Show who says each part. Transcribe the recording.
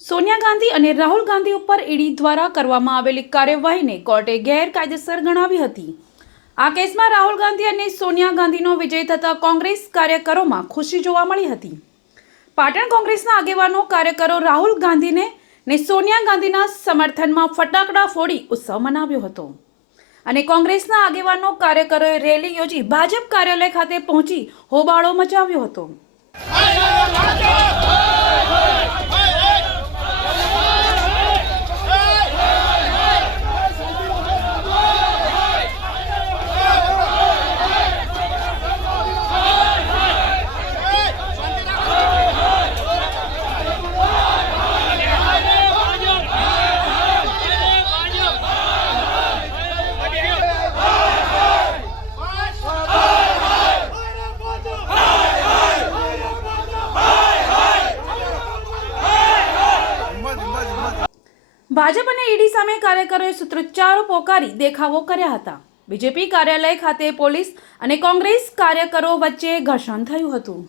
Speaker 1: સોનિયા ગાંધી અને રાહુલ ગાંધી ઉપર ઈડી દ્વારા કરવામાં આવેલી કાર્યવાહીને કોર્ટે ગેરકાયદેસર ગણાવી હતી. આ કેસમાં રાહુલ ગાંધી અને સોનિયા ગાંધીનો વિજય થતાં કોંગ્રેસ કાર્યકરોમાં ખુશી જોવા મળી હતી. પાટણ કોંગ્રેસના આગેવાનો કાર્યકરો રાહુલ ગાંધીને ને સોનિયા ગાંધીના સમર્થનમાં ફટાકડા ફોડી ઉત્સવ મનાવ્યો હતો. અને કોંગ્રેસના આગેવાનો કાર્યકરોએ રેલી યોજી ભાજપ કાર્યાલય ખાતે પહોંચી હોબાળો મચાવ્યો હતો. ભાજપ અને ઈડી સામે કાર્યકરોએ સૂત્રોચ્ચારો પોકારી દેખાવો કર્યા હતા. બીજેપી કાર્યાલય ખાતે પોલીસ અને કોંગ્રેસ કાર્યકરો વચ્ચે ઘર્ષણ થયું હતું.